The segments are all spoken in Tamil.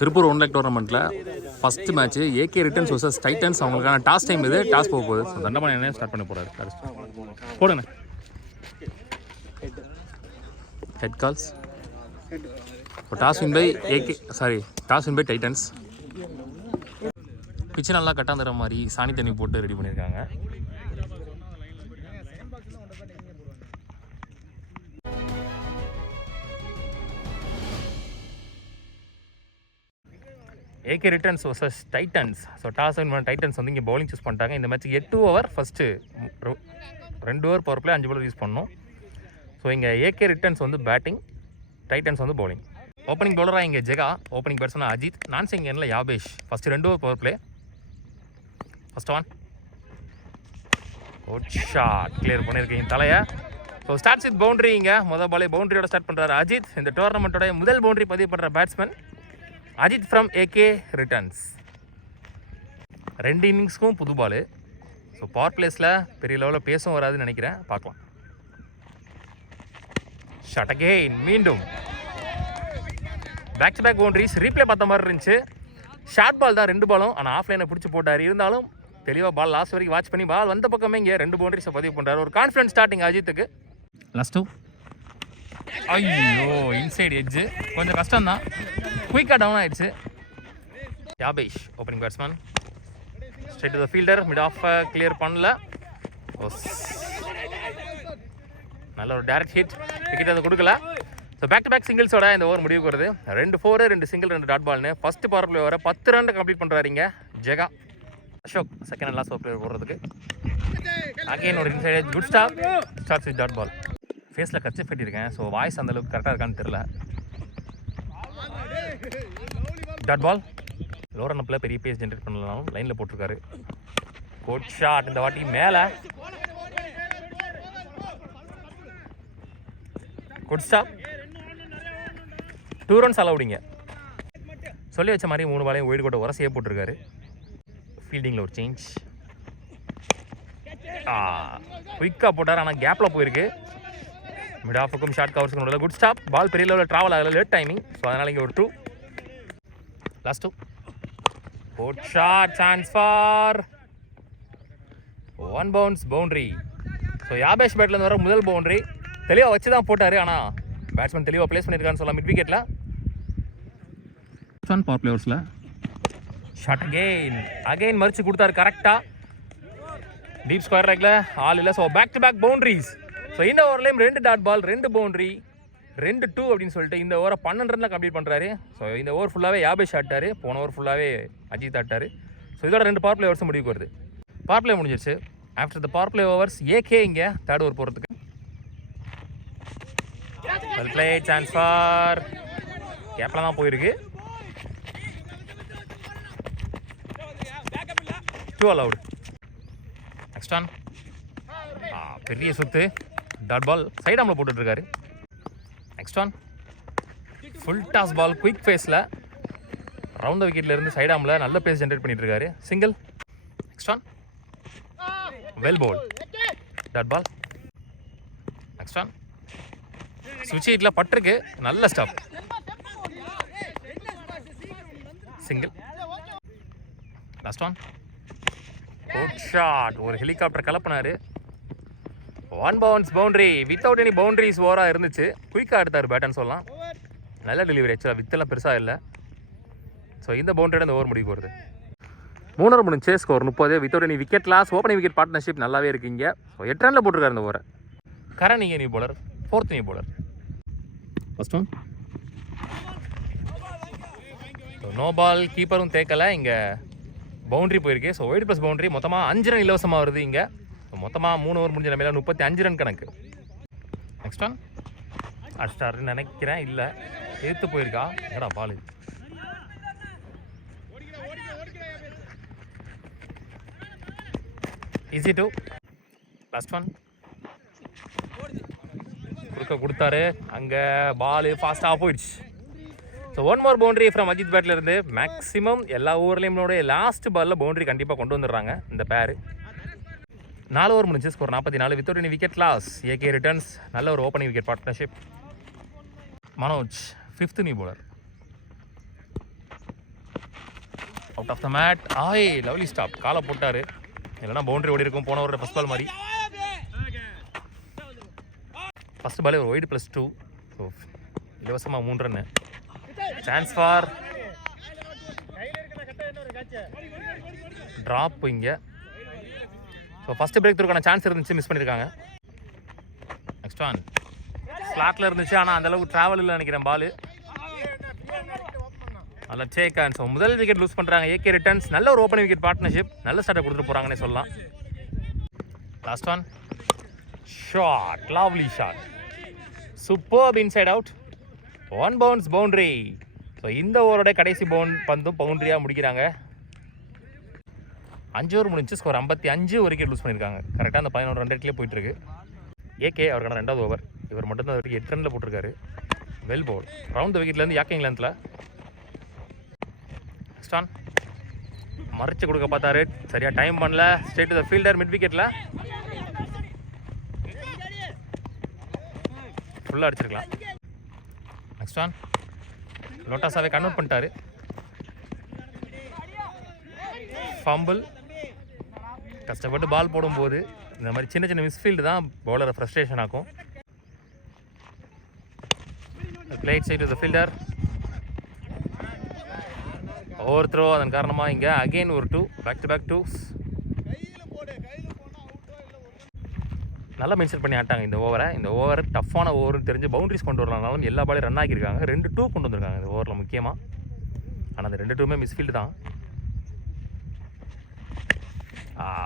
திருப்பூர் 1 லேக் டோர்னமெண்ட்டில் first match AK returns versus Titans. அவங்களுக்கான டாஸ் டைம் இது. டாஸ் போக போகுது. ஸோ தண்டபாணி என்ன ஸ்டார்ட் பண்ண போகிறாரு. போடுங்க. Head calls. Toss win by AK, toss win by Titans. Pitch நல்லா கட்டாந்துற மாதிரி சாணி தண்ணி போட்டு ரெடி பண்ணியிருக்காங்க. AK returns versus Titans. So toss win பண்ண டைட்டன்ஸ் வந்து இங்கே பவுலிங் சூஸ் பண்ணிட்டாங்க. இந்த மேட்ச்சுக்கு 8 over. First 2 over power play 5 ball use பண்ணணும். ஸோ இங்கே ஏகே ரிட்டர்ன்ஸ் வந்து பேட்டிங், டைட்டன்ஸ் வந்து பவுலிங். ஓப்பனிங் பவுலராக இங்கே ஜெகா, ஓப்பனிங் பேட்ஸ்மேன் அஜித், நான் சிங்கனில் Yabesh. First 2 over power play. First one good shot, clear பண்ணியிருக்கீங்க தலையை. So starts with boundary. இங்கே முதல் பாலே பவுண்டரியோட ஸ்டார்ட் பண்ணுறாரு அஜித். இந்த டோர்னமெண்ட்டோட முதல் பவுண்டரி பதிவு பண்ணுற batsman Ajith from AK returns. 2 இன்னிங்ஸ்க்கும் புது பால். ஸோ பவர் பிளேஸில் பெரிய லெவலில் பேசும் வராதுன்னு நினைக்கிறேன். பார்க்கலாம். ஷாட் அகெயின், மீண்டும் back to back boundaries. Replay பார்த்த மாதிரி இருந்துச்சு. ஷார்ட் பால் தான் 2 பாலும், ஆனால் ஆஃப்லைனை பிடிச்சி போட்டார். இருந்தாலும் தெளிவாக பால் லாஸ்ட் வரைக்கும் வாட்ச் பண்ணி பால் வந்த பக்கமே இங்கே 2 பவுண்டரிஸை பதிவு பண்ணுறாரு. ஒரு கான்ஃபிடன்ஸ் ஸ்டார்டிங் அஜித்துக்கு. லாஸ்ட்டு ஐயோ, இன்சைடு எட்ஜு கொஞ்சம் கஷ்டம் தான். குயிக்காக டவுன் ஆயிடுச்சு. Yabesh opening batsman, straight to the fielder. Mid off clear பண்ணல. நல்ல ஒரு டேரக்ட் ஹிட். விக்கெட் அதை கொடுக்கல. ஸோ பேக் டு பேக் சிங்கிள்ஸோட இந்த ஓவர் முடிவுக்கு வருது. 2 4, 2 சிங்கிள், 2 டாட் பால்னு ஃபஸ்ட் பவர் பிளே வர 10 ரன் கம்ப்ளீட் பண்ணுறாருங்க Jega. Ashok second and last over player போடுறதுக்கு. அகைன் ஒரு inside good stop. Starts with dot ball. ஃபேஸில் கட்சி ஃபட்டியிருக்கேன். ஸோ வாய்ஸ் அந்தளவுக்கு கரெக்டாக இருக்கான்னு தெரில. Dot ball. லோ ரன் அப்பில் பெரிய பேஸ் ஜென்ரேட் பண்ணலாம். லைனில் போட்டிருக்காரு. Good shot. இந்த வாட்டி மேலே குட் ஸ்டாப். 2 runs அலவுடிங்க. சொல்லி வச்ச மாதிரி 3 பாலையும் ஒயிட் கோட்டை உரசியே போட்டிருக்காரு. ஃபீல்டிங்கில் ஒரு சேஞ்ச். குயிக்காக போட்டார், ஆனால் கேப்பில் போயிருக்கு. மிட் ஆஃபுக்கும் ஷார்ட் கவர்ஸுக்கும் உள்ள குட் ஸ்டாப். பால் பெரிய லெவலில் ட்ராவல் ஆகல, லேட் டைமிங். ஸோ அதனால் இங்கே ஒரு 2. லாஸ்ட் 2. Good shot, chance for 1 bounce boundary. So Yabesh பேட்லேருந்து வர முதல் பவுண்ட்ரி தெளிவாக வச்சு தான் போட்டார். ஆனால் பேட்ஸ்மேன் தெளிவாக ப்ளேஸ் பண்ணியிருக்கான்னு சொல்லலாம். மிட் விக்கெட்டில் பவர் பிளேயர்ஸில் ஷாட் அகெயின் மறிச்சு கொடுத்தாரு கரெக்டாக. டீப் ஸ்கொயர் லைக்கில் ஆள் இல்லை. So back to back boundaries. So இந்த ஓவர்லேயும் 2 டாட் பால், 2 பவுண்ட்ரி, 2-2 அப்படின்னு சொல்லிட்டு இந்த ஓவரை 12 ரன்ல கம்ப்ளீட் பண்ணுறாரு. ஸோ இந்த ஓவர் ஃபுல்லாகவே யாபேஷ் ஆட்டார். போன ஓவர் ஃபுல்லாகவே அஜித் ஆட்டார். ஸோ இதோட 2 பவர் பிளே ஓவர்ஸும் முடிவுக்கு வருது. பவர் பிளே முடிஞ்சிருச்சு. After the power play overs AK இங்கே 3rd ஓவர் போகிறதுக்கு. வெல் பிளே, சான்ஸ் ஃபார் கேப்பில் தான் போயிருக்கு. 2 allowed. நெக்ஸ்ட் ஒன் பெரிய சுத்து டாட் பால் சைட் ஆமில் போட்டுட்ருக்காரு. Next one full toss ball quick ஃபேஸில் ரவுண்ட் த விக்கெட்லேருந்து சைட் ஆமில் நல்ல பேஸ் ஜென்ரேட் பண்ணிட்டுருக்காரு. Single. Next one well bowl dot ball. Next one சுவிட்ச் ஹீட்டில் பட்டிருக்கு, நல்ல stop. Single. Last one good shot. ஒரு ஹெலிகாப்டர் கலப்பினார். 1 bounce boundary. Without any boundaries ஓவராக இருந்துச்சு. குயிக்காக எடுத்தார் பேட்டர்னு சொல்லலாம். நல்ல டெலிவரி. ஆக்சுவலாக வித்தெல்லாம் பெருசாக இல்லை. ஸோ இந்த பவுண்டரியோட இந்த ஓவர் முடிவுக்கு வருது. 3 ஓவர் முடிஞ்சு score 30. Without any wicket loss. Opening wicket partnership நல்லாவே இருக்கீங்க. ஸோ 8 ரனில் போட்டிருக்காரு இந்த ஓவரை. Karan new bowler, 4th new bowler. First one no ball. கீப்பரும் தேக்கலை. இங்கே பவுண்ட்ரி போயிருக்கு. So wide plus boundary. மொத்தமாக 5 ரன் இலவசமாக வருது இங்கே. மொத்தமாக 3 ஓவர் முடிஞ்ச நிலைமையில் 35 ரன் கணக்கு. நெக்ஸ்ட் ஒன் அடிச்சிட்டாருன்னு நினைக்கிறேன். இல்லை, எடுத்து போயிருக்கா. ஏடா பால். ஈஸி 2. லாஸ்ட் ஒன் கொடுத்தாரு. அங்கே பால் ஃபாஸ்ட்டாக போயிடுச்சு. So 1 more boundary from Ajith பேட்லேருந்து. மேக்ஸிமம் எல்லா ஓவர்லேயும் லாஸ்ட் பாலில் பவுண்டரி கண்டிப்பாக கொண்டு வந்துடுறாங்க இந்த பேர். 4 ஓவர் முடிஞ்சு score 44. Without any wicket loss. AK returns நல்ல ஒரு opening wicket partnership. Manoj 5th new bowler. Out of the mat. ஆய், லவ்லி ஸ்டாப். காலை போட்டார், இல்லைனா பவுண்டரி ஓடி இருக்கும் போன ஒரு ஃபஸ்ட் பால் மாதிரி. ஃபஸ்ட் பாலே ஒரு ஒய்டு +2. ஸோ இலவசமாக 3 ரன்னு. சான்ஸ் ஃபார் ட்ராப் இங்கே. ஸோ ஃபஸ்ட்டு பிரேக் த்ரூக்கான சான்ஸ் இருந்துச்சு, மிஸ் பண்ணியிருக்காங்க. நெக்ஸ்ட் ஒன் ஃப்ளாட்டில் இருந்துச்சு, ஆனால் அந்தளவுக்கு ட்ராவல் இல்லை நினைக்கிறேன் பால். நல்லா டேக் ஆன். ஸோ முதல் விக்கெட் லூஸ் பண்ணுறாங்க ஏகே ரிட்டர்ன்ஸ். நல்ல ஒரு ஓப்பனிங் விக்கெட் பார்ட்னர்ஷிப், நல்ல ஸ்டார்ட்டை கொடுத்துட்டு போகிறாங்கன்னே சொல்லலாம். Last one shot, lovely shot, superb inside out, 1 bounce boundary. So இந்த ஓவரோட கடைசி பந்தும் பவுண்டரியாக முடிக்கிறாங்க. 5 ஓவர் முடிஞ்சு ஸ்கோர் 55. ஒரு விக்கெட் லூஸ் பண்ணியிருக்காங்க. கரெக்டாக அந்த 11 ரன் ரேட்லேயே போயிட்டுருக்கு. ஏகே அவருக்கான 2வது ஓவர். இவர் மட்டும்தான் வரைக்கும் 8 ரனில் போட்டிருக்காரு. வெல் பவுல் ரவுண்ட் த விக்கெட்லேருந்து யாக்கிங் லென்த்தில். நெக்ஸ்ட் ஆன் மறைச்சு கொடுக்க பார்த்தாரு, சரியாக டைம் பண்ணல. Straight to the fielder mid விக்கெட்டில் ஃபுல்லாக அடிச்சிருக்கலாம். நெக்ஸ்ட் ஆன் லோட்டாஸாவே கன்வெர்ட் பண்ணிட்டாரு. ஃபம்பிள். கஷ்டப்பட்டு பால் போடும்போது இந்த மாதிரி சின்ன சின்ன மிஸ்ஃபீல்டு தான் பவுலரை ஃப்ரஸ்ட்ரேஷன் ஆகும். Played side the fielder over throw. அதன் காரணமாக இங்கே அகெயின் ஒரு 2 பேக் டு பேக் 2s. நல்லா மென்ஷன் பண்ணி ஆட்டாங்க இந்த ஓவரை. இந்த ஓவர் டஃப்பான ஓவர்னு தெரிஞ்சு பவுண்டரிஸ் கொண்டு வரலாம்னாலும் எல்லா பாலையும் ரன் ஆகியிருக்காங்க. 2 2 கொண்டு வந்திருக்காங்க இந்த ஓவரில் முக்கியமாக. ஆனால் அந்த 2 2மே மிஸ்ஃபீல்டு தான்.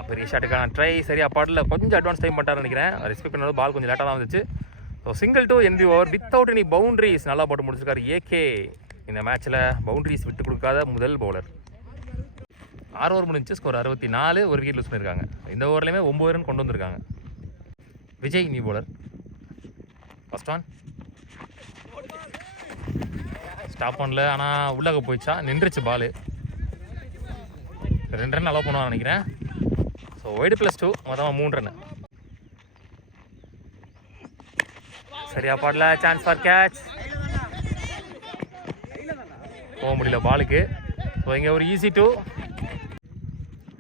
பெரிய ஷாட்டுக்கான ட்ரை சரியாக பாடல. கொஞ்சம் அட்வான்ஸ் டைம் பண்ணிட்டாருன்னு நினைக்கிறேன். ரெஸ்பெக்ட் பண்ணது பால் கொஞ்சம் லேட்டாக தான் வந்துச்சு. So single to end the over without any boundaries நல்லா போட்டு முடிச்சிருக்காரு ஏகே. இந்த மேட்ச்சில் பவுண்டரிஸ் விட்டு கொடுக்காத முதல் பவுலர். 6 ஓவர் முடிஞ்சு ஸ்கோர் 64. ஒரு விக்கெட் லூஸ் பண்ணியிருக்காங்க. இந்த ஓவர்லேயுமே 9 ரன் கொண்டு வந்திருக்காங்க. Vijay new bowler. First one stop பண்ணல, ஆனால் உள்ளாக போயிடுச்சா, நின்றுச்சு பால். 2 ரன் அலோவ் பண்ணுவான்னு நினைக்கிறேன். ஸோ ஒய்டு +2 மொத்தமாக 3 ரன். சரியா பாடல. Chance for catch. போக முடியல பாலுக்கு. ஸோ இங்கே ஒரு easy 2.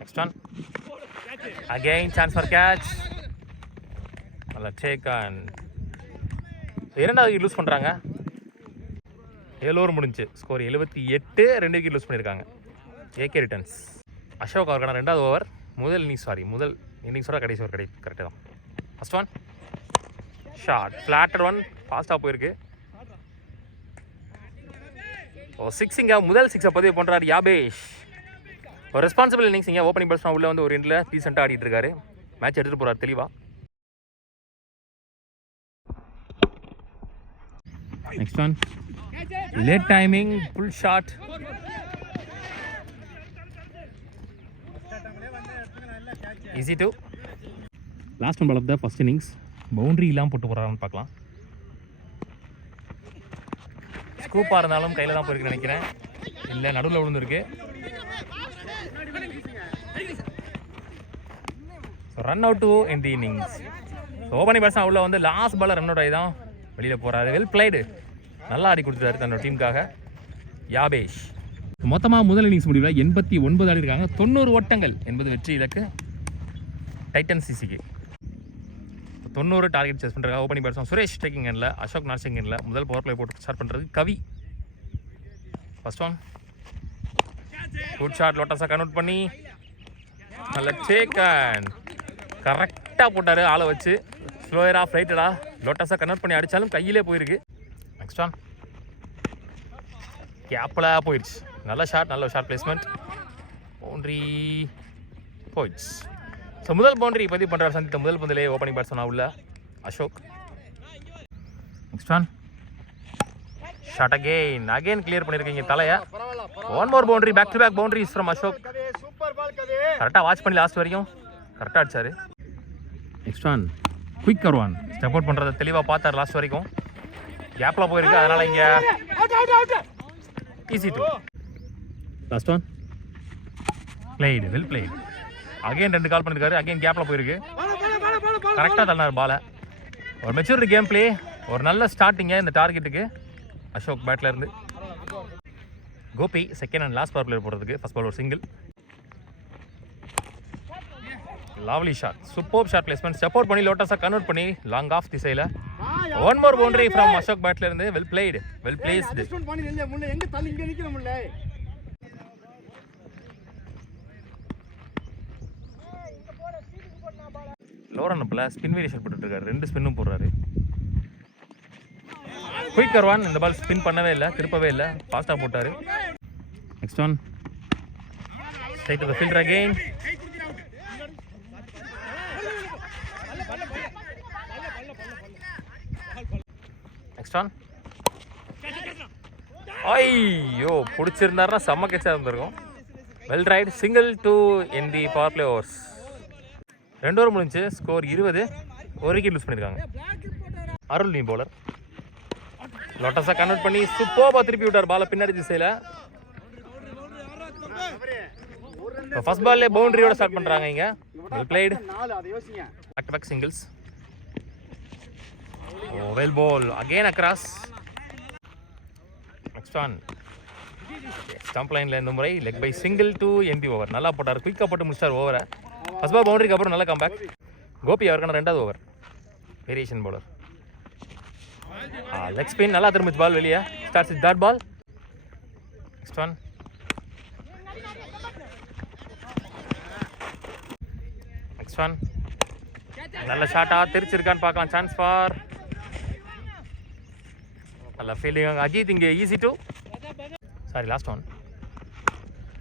Next one again chance for catch. நல்லா டேக் ஆன். இரண்டாவது விக்கெட் லூஸ் பண்ணுறாங்க. 7 ஓவர் முடிஞ்சு ஸ்கோர் 78. 2 விக்கெட் லூஸ் பண்ணியிருக்காங்க ஏகே ரிட்டர்ன்ஸ். அசோக் அவருக்கான 2வது ஓவர். முதல் இன்னிங்ஸோட கடைசி ஓவர் கரெக்டாக தான். First one short flatter one ஃபாஸ்ட்டாக போயிருக்கு. ஓ 6 இங்கே முதல் 6 பதிவு பண்ணுறாரு யாபேஷ். ஒரு ரெஸ்பான்சிபிள் இன்னிங்ஸ். இங்கே ஓப்பனிங் பேட்ஸ்மேன் உள்ள வந்து ஒரு எண்டில் டீசெண்டாக ஆடிட்டு இருக்காரு. மேட்ச் எடுத்துகிட்டு போகிறார் தெளிவாக. Next one late timing full shot. Easy 2. Last one ball of the first innings. Boundary இல்லாமல் போட்டு போகிறான்னு பார்க்கலாம். ஸ்கூப்பாக இருந்தாலும் கையில் தான் போயிருக்குன்னு நினைக்கிறேன். இல்லை நடுவில் விழுந்துருக்கு. Run out to end the innings. Opening batsman உள்ள வந்து லாஸ்ட் பால் ரன் அவுட் ஆகி தான் வெளியில் போகிறாரு. Well blade. நல்லா ஆடி கொடுத்துட்டாரு தன்னோட டீமுக்காக யாபேஷ். மொத்தமாக முதல் இன்னிங்ஸ் முடிவில் 89 ஆடி இருக்காங்க. 90 ஓட்டங்கள் என்பது வெற்றி இலக்கு டைட்டன் சிசிக்கு. 90 டார்கெட் சேஸ் பண்ணுறாங்க. ஓப்பனிங் பேட்ஸ்மேன் சுரேஷ் டேக்கிங் எண்ணில், அசோக் நார்சிங் எண்ணில். முதல் பவர் பிளே போட்டு ஸ்டார்ட் பண்ணுறது Kavi. First one good shot. லோட்டஸாக கன்வெர்ட் பண்ணி நல்ல டேக் அண்ட் கரெக்டாக போட்டார் ஆளை வச்சு. ஸ்லோயராக ஃப்ளைட்டடா லோட்டஸாக கன்வெர்ட் பண்ணி அடித்தாலும் கையிலே போயிருக்கு. நெக்ஸ்ட் ஒன் கேப்பில் போயிடுச்சு. நல்ல ஷாட், நல்ல ஷார்ட் பிளேஸ்மெண்ட். பவுண்ட்ரி போயிடுச்சு. ஸோ முதல் பவுண்டரி பதிவு பண்ணுறாரு சந்தித்த முதல் பந்திலே ஓப்பனிங் பேட்ஸ்மேன் உள்ள Ashok. Next one shot again clear பண்ணியிருக்கீங்க தலையை. 1 more boundary. Back to back boundaries from Ashok. கரெக்டாக வாட்ச் பண்ணி லாஸ்ட் வரைக்கும் கரெக்டாக அடிச்சார். Next one quick one step out பண்ணுறதை தெளிவாக பார்த்தார் லாஸ்ட் வரைக்கும். கேப்பில் போயிருக்கு, அதனால் இங்கே easy 2. Last one played, well played. Again 2 call பண்ணியிருக்காரு. அகைன் கேப்பில் போயிருக்கு. கரெக்டாக தள்ளினார் பாலை. ஒரு மெச்சூரிட்டி கேம் பிளே, ஒரு நல்ல ஸ்டார்டிங்க இந்த டார்கெட்டுக்கு அசோக் பேட்டில் இருந்து. Gopi second and last power player போடுறதுக்கு ஃபர்ஸ்ட் பால் ஒரு single. Lovely shot, super shot placement, support பண்ணி லோட்டஸாக கன்வெர்ட் பண்ணி லாங் ஆஃப் திசையில் one more boundary from Ashok பேட்ல இருந்து. Well played, well placed. லோரன் அப்பல ஸ்பின் வேரியேஷன் போட்டுட்டு இருக்காரு, 2 ஸ்பின்னும் போடுறாரு. குயிக் கர்வான் இந்த பால் ஸ்பின் பண்ணவே இல்லை, திருப்பவே இல்லை, ஃபாஸ்ட்டாக போட்டாரு. Next one straight to the fielder again. Next one ஐயோ பிடிச்சிருந்தாருன்னா செம்ம கேட்சா இருந்திருக்கும். Well right, single to in the power play overs. 2 over முடிஞ்சு, ஸ்கோர் 20. ஒரு விக்கெட் லூஸ் பண்ணியிருக்காங்க. அருள் நீ பவுலர் லோட்டஸாக கன்வெர்ட் பண்ணி சூப்பராக திருப்பி விட்டார் பாலை பின்னாடி திசையில். ஃபர்ஸ்ட் பால்லே பவுண்டரியோட ஸ்டார்ட் பண்ணுறாங்க இங்கே. Well played, back to back singles. Well ball again across. Next one stump லைனில் இந்த முறை leg bye single to MP over. நல்லா போட்டார், குயிக்காக போட்டு முடிச்சார் ஓவரை. ஃபர்ஸ்ட் பால் பவுண்டரிக்கு அப்புறம் நல்ல கம்பேக். கோபி அவருக்கான 2வது over. Variation bowler leg spin, நல்லா திரும்பிச்சு பால் வெளியே. Starts with dot ball. Next one next one நல்ல ஷாட்டாக தெரிச்சிருக்கான்னு பார்க்கலாம். சான்ஸ் ஃபார் நல்ல ஃபீல்டிங் அஜித். இங்கே easy two sorry last one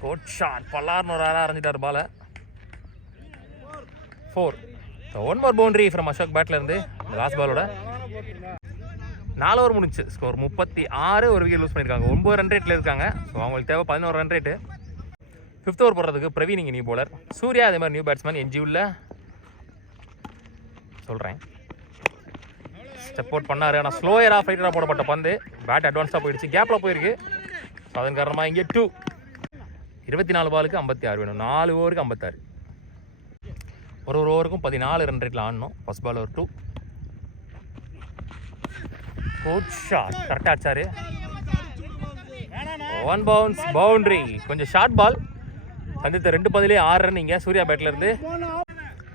good shot. பல்லார்னு ஒரு ஆளாக அரைஞ்சிட்டார் பாலை. 4. One more boundary from Ashok பேட்ல இருந்து லாஸ்ட் பாலோட. 4 ஓவர் முடிஞ்சு, ஸ்கோர் 36. ஒரு விக்கெட் லூஸ் பண்ணியிருக்காங்க. 9 ரன் ரேட்டில் இருக்காங்க. ஸோ அவங்களுக்கு தேவை 11 ரன் ரேட்டு. 5th ஓவர் போடுறதுக்கு பிரவீன் இங்கே நியூ பவுலர். சூர்யா அதே மாதிரி நியூ பேட்ஸ்மேன். என்ஜியூவில் சொல்கிறேன் ஸ்டெப் அவுட் பண்ணார். ஆனால் ஸ்லோயராக ஃபைட்டராக போடப்பட்ட பந்து பேட் அட்வான்ஸாக போயிடுச்சு, கேப்பில் போயிருக்கு. ஸோ அதன் காரணமாக இங்கே 2. 24 பாலுக்கு 56 வேணும். 4 ஓவருக்கு 56. ஒரு ஓவருக்கும் 14 ரன் ரேட்டில் ஆடணும். ஃபர்ஸ்ட் பால் ஒரு 2. குட் ஷாட், கரெக்டாக ஆச்சாரு. 1 பவுன்ஸ் பவுண்டரி. கொஞ்சம் ஷார்ட் பால். சந்தித்த 2 பதிலே 6 ரன் இங்கே சூர்யா பேட்டில் இருந்து.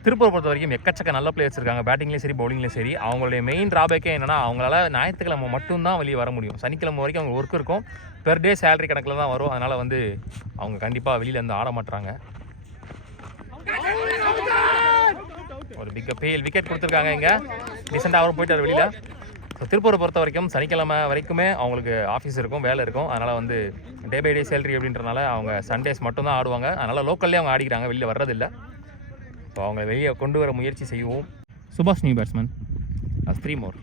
திருப்பூர் பொறுத்த வரைக்கும் எக்கச்சக்க நல்ல பிளேயர்ஸ் இருக்காங்க, பேட்டிங்லேயும் சரி பவுலிங்லேயும் சரி. அவங்களுடைய மெயின் ட்ராபேக்கே என்னன்னா, அவங்களால ஞாயிற்றுக்கிழமை மட்டும்தான் வெளியே வர முடியும். சனிக்கிழமை வரைக்கும் அவங்க ஒர்க் இருக்கும். பெர் டே சேலரி கணக்கில் தான் வரும். அதனால் வந்து அவங்க கண்டிப்பாக வெளியிலேருந்து ஆட மாட்டுறாங்க. ஒரு பிக் அப்பீல் விக்கெட் கொடுத்துருக்காங்க இங்கே. ரீசெண்டாக அவரும் போயிட்டார் வெளியில். ஸோ திருப்பூரை பொறுத்த வரைக்கும் சனிக்கிழமை வரைக்குமே அவங்களுக்கு ஆஃபீஸ் இருக்கும், வேலை இருக்கும். அதனால் வந்து டே பை டே சேலரி அப்படின்றனால அவங்க சண்டேஸ் மட்டும்தான் ஆடுவாங்க. அதனால் லோக்கல்லே அவங்க ஆடிக்கிறாங்க, வெளியில் வர்றதில்லை. ஸோ அவங்க வெளியே கொண்டு வர முயற்சி செய்வோம். சுபாஷ் new batsman. 3 more.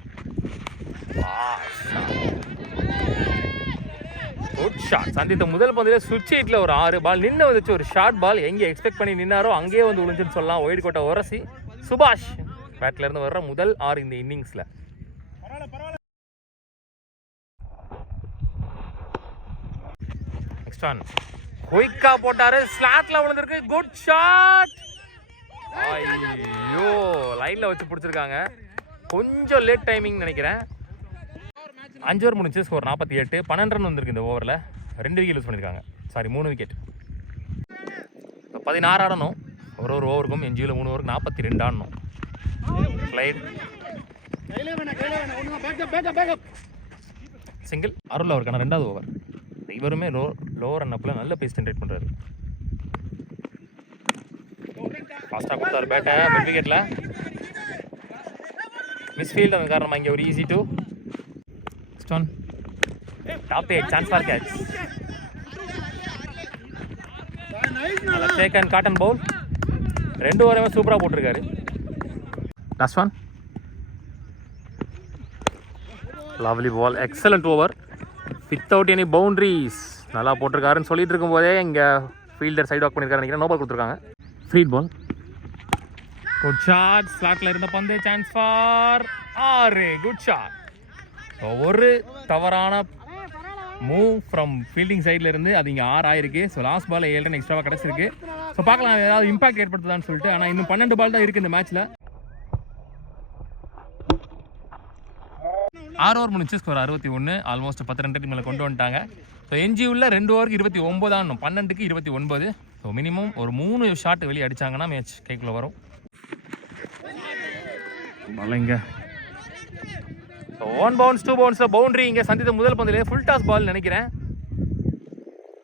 Good shot. சந்தித்த முதல் பந்தில் சுவிட்ச் ஹிட்டில் ஒரு 6 பால் நின்று வந்துச்சு. ஒரு ஷார்ட் பால் எங்கே எக்ஸ்பெக்ட் பண்ணி நின்னாரோ அங்கேயே வந்து விழுந்துன்னு சொல்லலாம். ஒயிட் கோட்டை உரசி சுபாஷ் பேட்லேருந்து வர்ற முதல் 6 இந்த இன்னிங்ஸில். நெக்ஸ்ட் ஒன் குயிக்கா போட்டாரு, ஸ்லாட்ல விழுந்திருக்கு. Good shot. ஐயோ லைன்ல வச்சு பிடிச்சிருக்காங்க. கொஞ்சம் லேட் டைமிங் நினைக்கிறேன். 5 ஓவர் முடிஞ்சு, ஸ்கோர் 48. 12 ரன் வந்திருக்கு இந்த ஓவரில். 2 விக்கெட் யூஸ் பண்ணியிருக்காங்க. Sorry 3 wicket. 16 ஆடணும் ஒரு ஓவருக்கும். என்ஜியில் 3 ஓவருக்கு 42 ஆடணும். Flight single. அருள் அவருக்கான 2வது ஓவர். இவருமே லோ ரன் அப்பில் நல்ல பேஸ் ஜென்ரேட் பண்ணுறாரு. ஃபாஸ்ட்டாக கொடுத்தாரு பேட்டை. Mid விக்கெட்டில் misfield. அதன் காரணமாக இங்கே ஒரு easy 2. Top 8 chance for catch. Take and cotton bowl. 2 ஓவருமே சூப்பராக போட்டிருக்காரு. Last one lovely ball. Excellent over without any boundaries. நல்லா போட்டிருக்காருன்னு சொல்லிட்டு இருக்கும்போதே இங்கே ஃபீல்டர் சைட் வாக் பண்ணியிருக்காரு நினைக்கிறேன். நோ பால் கொடுத்துருக்காங்க. Free hit ball. Good shot. ஸ்லாட்டில் இருந்த பந்து. Chance for 6. Good shot. ஒரு தவறான மூவ் ஃப்ரம் ஃபீல்டிங் சைடில் இருந்து அது இங்கே 6 ஆயிருக்கு. ஸோ லாஸ்ட் பால் 7 ரன் எக்ஸ்ட்ராவாக கிடச்சிருக்கு. ஸோ பார்க்கலாம் ஏதாவது இம்பாக்ட் ஏற்படுத்துதான்னு சொல்லிட்டு. ஆனால் இன்னும் 12 பால் தான் இருக்குது இந்த மேட்ச்சில். 6 ஓவர் முடிச்சு ஸ்கோர் 61. ஆல்மோஸ்ட் 10 ரன் மேலே கொண்டு வந்துட்டாங்க. ஸோ எஞ்சி உள்ள 2 ஓவருக்கு 29 ஆடணும், 12க்கு 29. ஸோ மினிமம் ஒரு 3 ஷாட் வெளியே அடித்தாங்கன்னா மேட்ச் கைக்குள்ளே வரும். இங்க 1 பவுன்ஸ் 2 பவுன்ஸில் பவுண்டரி. இங்கே சந்தித்த முதல் பந்திலே ஃபுல் டாஸ் பால் நினைக்கிறேன்.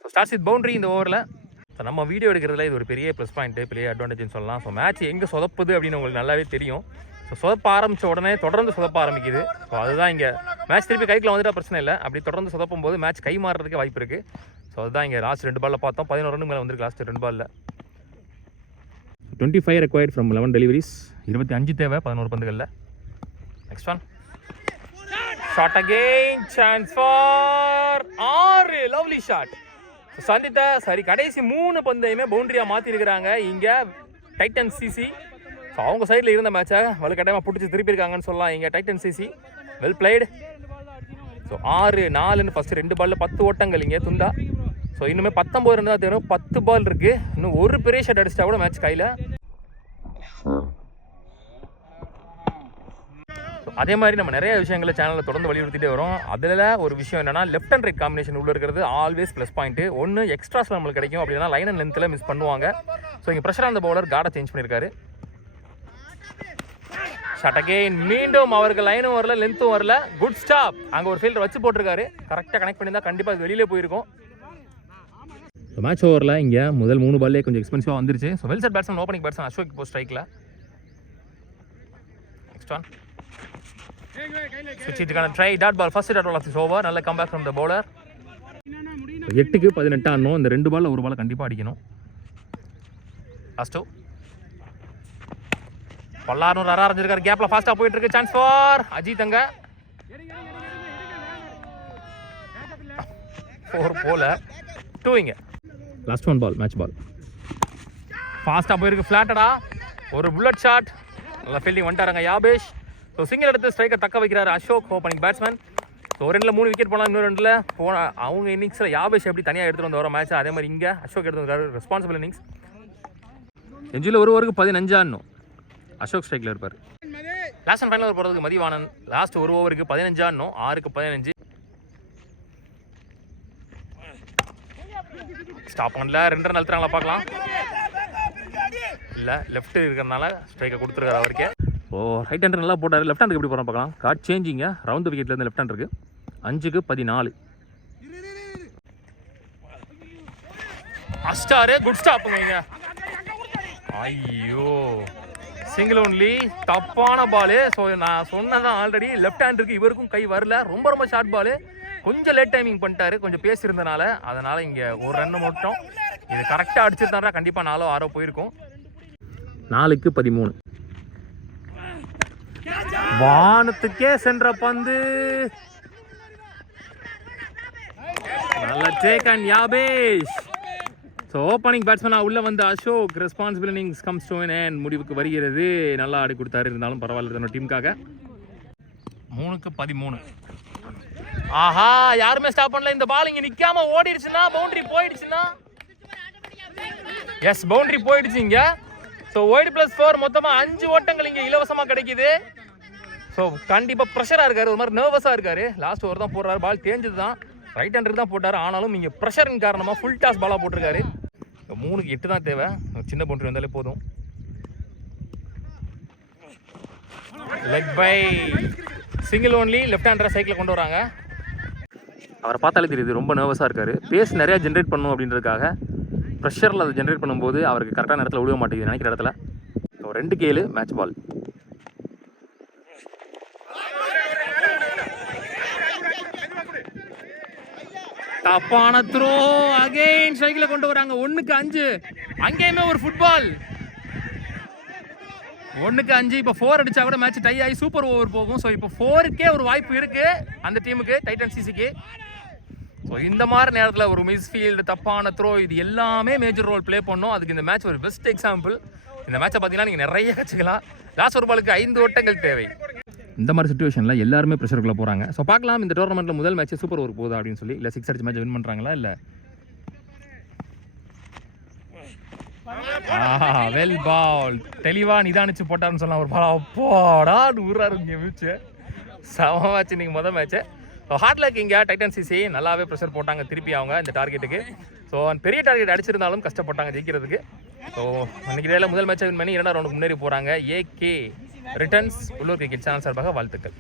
ஸோ ஸ்டார்ட்ஸ் வித் பவுண்டரி இந்த ஓவரில். ஸோ நம்ம வீடியோ எடுக்கிறதுல இது ஒரு பெரிய ப்ளஸ் பாயிண்ட்டு, பெரிய அட்வான்டேஜ்னு சொல்லலாம். ஸோ மேட்ச் எங்கே சொதப்புது அப்படின்னு உங்களுக்கு நல்லாவே தெரியும். ஸோ சொதப்ப ஆரம்பித்த உடனே தொடர்ந்து சொதப்ப ஆரம்பிக்குது. ஸோ அதுதான் இங்கே மேட்ச் திருப்பி கைக்குள்ள வந்துட்டால் பிரச்சனை இல்லை. அப்படி தொடர்ந்து சொதப்பும் போது மேட்ச் கை மாறுறதுக்கு வாய்ப்பு இருக்குது. ஸோ அதுதான் இங்கே லாஸ்ட் 2 பாலில் பார்த்தோம். 11 ரன் மேலே வந்துருக்கு லாஸ்ட் 2 பாலில். 25 ரெக்வயர்ட் ஃப்ரம் 11 டெலிவரிஸ். 25 தேவை 11 பந்துகளில். Next one shot again, chance for 6. Lovely shot. சந்தித்த கடைசி 3 பந்தையுமே பவுண்டரியாக மாற்றிருக்கிறாங்க இங்கே டைட்டன் சிசி. ஸோ அவங்க சைடில் இருந்த மேட்சை வலுக்கட்டாயமாக பிடிச்சி திருப்பியிருக்காங்கன்னு சொல்லலாம். இங்கே Titan CC well blade. So 6-4 first 2 பாலில் 10 ஓட்டங்கள் இங்கே துண்டா. ஸோ இன்னுமே 19 ரன் தான் தேரும். 10 பால் இருக்குது. இன்னும் ஒரு பெரிய ஷாட் அடிச்சிட்டா கூட மேட்ச் கையில். அதே மாதிரி நம்ம நிறைய விஷயங்களை சேனலில் தொடர்ந்து வலியுறுத்திட்டே வரோம். அதில் ஒரு விஷயம் என்னன்னா லெஃப்ட் அண்ட் ரைட் காம்பினேஷன் உள்ள இருக்கிறது ஆல்வேஸ் ப்ளஸ் பாயிண்ட்டு. ஒன்று எக்ஸ்ட்ராஸில் நம்மளுக்கு கிடைக்கும், அப்படின்னா லைன் அண்ட் லென்த்தில் மிஸ் பண்ணுவாங்க. ஸோ இங்கே ப்ரெஷர் அந்த பவுலர் கார்டை சேஞ்ச் பண்ணியிருக்காரு. ஷாட் அகெயின், மீண்டும் அவருக்கு லைனும் வரல லென்த்தும் வரல. Good stop. அங்கே ஒரு ஃபீல்டர் வச்சு போட்டிருக்காரு. கரெக்டாக கனெக்ட் பண்ணியிருந்தால் கண்டிப்பாக அது வெளியிலே போயிருக்கும். மேட்ச் ஓவரில் இங்கே முதல் 3 பால்லே கொஞ்சம் எக்ஸ்பென்சிவாக வந்துருச்சு. So well set batsman, opening batsman Ashok இப்போ ஸ்ட்ரைக்கில். நெக்ஸ்ட் ஒன் சுவிட்சுக்கான try, dot ball, first dot ball of this over. நல்ல கம்பேக் ஃப்ரம் த பவுலர். 8க்கு 18 ஆடணும். இந்த 2 பாலில் 1 பால் கண்டிப்பாக அடிக்கணும். லாஸ்ட் 2 பல்லாரும் ரரா அரைஞ்சிருக்காரு. கேப்ல ஃபாஸ்டா போயிட்டு இருக்கு. Chance for Ajith. அங்க 4 போல 2 இங்க. Last 1 ball, match ball. ஃபாஸ்டா போயிருக்கு, ஃபிளாட்டடா ஒரு புல்லட் ஷாட். நல்ல ஃபீல்டிங் வந்துட்டாருங்க யாபேஷ். ஸோ சிங்கிள் எடுத்து ஸ்ட்ரைக்கை தக்க வைக்கிறாரு அசோக், ஓப்பனிங் பேட்ஸ்மேன். ஸோ ஒரு 2ல் 3 விக்கெட் போனால் இன்னொரு 2ல் போன அவங்க இன்னிங்ஸில் யாபேஷ் எப்படி தனியாக எடுத்துகிட்டு வந்து வர மேட்ச், அதே மாதிரி இங்கே அசோக் எடுத்து வந்தாரு. Responsible innings. எஞ்சில் 1 ஓவருக்கு 15 ஆடணும். அசோக் ஸ்ட்ரைக்கில் இருப்பார். லாஸ்ட் அண்ட் ஃபைனல் ஓவர் போகிறதுக்கு மதிவானன். லாஸ்ட் 1 ஓவருக்கு 15 ஆடணும். 6க்கு 15. ஸ்டாப் பண்ணல. 2 ரன் அழுத்துறாங்களா பார்க்கலாம். இல்லை, லெஃப்ட் இருக்கிறதுனால ஸ்ட்ரைக்கை கொடுத்துருக்காரு அவருக்கே. ஓ ரைட் ஹேண்டர் நல்லா போட்டார். லெஃப்ட் ஹேண்டுக்கு எப்படி போகிறோம் பார்க்கலாம். கார்ட் சேஞ்சிங்க. ரவுண்ட் விக்கெட்லேருந்து லெஃப்ட் ஹேண்டருக்கு. 5க்கு 14. அஸ்டாரு குட் ஸ்டாப்புங்க இங்க. ஐயோ சிங்கிள் ஒன்லி, தப்பான பாலு. ஸோ நான் சொன்னதான் ஆல்ரெடி லெஃப்ட் ஹேண்டருக்கு இவருக்கும் கை வரல. ரொம்ப ஷார்ட் பாலு. கொஞ்சம் லேட் டைமிங் பண்ணிட்டாரு, கொஞ்சம் பேசியிருந்தனால. அதனால் இங்கே ஒரு ரன் மட்டும். இது கரெக்டாக அடிச்சிருந்தாரா கண்டிப்பாக 4 6 போயிருக்கும். 4க்கு 13. வானத்துக்கே சென்ற பந்து. நல்ல take and Yabesh. So opening பேட்ஸ்மேனாக உள்ளே வந்து Ashok responsible innings comes to an end முடிவுக்கு வருகிறது. நல்லா ஆடி கொடுத்தாரு, இருந்தாலும் பரவாயில்ல தன்னோட டீமுக்காக. 3க்கு 13. ஆஹா யாருமே ஸ்டாப் பண்ணல. இந்த பால் இங்கே நிற்காம ஓடிடுச்சுன்னா பவுண்டரி போயிடுச்சுன்னா. எஸ் பவுண்டரி போயிடுச்சு இங்கே. ஸோ ஒய்டு +4 மொத்தமாக 5 ஓட்டங்கள் இங்கே இலவசமாக கிடைக்குது. ஸோ கண்டிப்பாக ப்ரெஷராக இருக்காரு, ஒரு மாதிரி நர்வஸாக இருக்காரு. லாஸ்ட் ஓவர் தான் போடுறாரு. பால் தேஞ்சது தான், ரைட் ஹேண்டருக்கு தான் போட்டார். ஆனாலும் இங்கே ப்ரெஷரின் காரணமாக ஃபுல் டாஸ் பாலாக போட்டிருக்காரு. 3க்கு 8 தான் தேவை. சின்ன பவுண்டரி வந்தாலே போதும். Leg bye, single only. Left ஹேண்டரை சைக்கிளில் கொண்டு வராங்க. அவரை பார்த்தாலே தெரியுது ரொம்ப நர்வஸாக இருக்கார். பேஸ் நிறையா ஜென்ரேட் பண்ணணும் அப்படின்றதுக்காக ப்ரெஷரில் அதை ஜென்ரேட் பண்ணும்போது அவருக்கு கரெக்டான இடத்துல விழுக மாட்டேங்குது நினைக்கிற இடத்துல. ஸோ 2க்கு 7 மேட்ச் பால். தப்பான த்ரோ. அகைன் சைக்கிளை கொண்டு வராங்க. 1க்கு 5. அங்கேயுமே ஒரு ஃபுட்பால். 1க்கு 5. இப்போ 4 அடிச்சா கூட மேட்ச் டை ஆகி சூப்பர் ஓவர் போகும். ஸோ இப்போ 4க்கே ஒரு வாய்ப்பு இருக்கு அந்த டீமுக்கு, டைட்டன் சிசிக்கு. ஸோ இந்த மாதிரி நேரத்தில் ஒரு மிஸ்ஃபீல்டு, தப்பான த்ரோ, இது எல்லாமே மேஜர் ரோல் ப்ளே பண்ணோம். அதுக்கு இந்த மேட்ச் ஒரு பெஸ்ட் எக்ஸாம்பிள். இந்த மேட்சை பார்த்தீங்கன்னா நீங்கள் நிறைய கற்றுக்கலாம். லாஸ்ட் ஒரு பாலுக்கு 5 ஓட்டங்கள் தேவை. இந்த மாதிரி சுச்சுவேஷனில் எல்லாருமே ப்ரெஷருக்குள்ளே போகிறாங்க. ஸோ பார்க்கலாம் இந்த டோர்னமெண்ட்டில் முதல் மேட்ச் சூப்பர் ஓவர் போகுதா அப்படின்னு சொல்லி. இல்லை 6 அடிச்சு மேட்ச் வின் பண்ணுறாங்களா இல்லை. Well ball. தெளிவாக நிதானிச்சு போட்டாருன்னு சொல்லலாம். ஒரு பால் அப்பாடா ஊறாரு இங்கே வீச்சு. செம மேட்ச் இன்னைக்கு முதல் மேட்ச்சு. ஸோ ஹார்ட் லக் இங்கே டைட்டன் சிசி நல்லாவே ப்ரெஷர் போட்டாங்க திருப்பி அவங்க இந்த டார்கெட்டுக்கு. ஸோ பெரிய டார்கெட் அடிச்சிருந்தாலும் கஷ்டப்பட்டாங்க ஜெயிக்கிறதுக்கு. ஸோ இன்னைக்கு டேல முதல் மேட்சை வின் பண்ணி 2ஆம் ரவுண்டுக்கு முன்னேறி போகிறாங்க. ஏகே ரிட்டர்ன்ஸ் உள்ளூர் கிரிக்கெட் சேனல் சார்பாக வாழ்த்துக்கள்.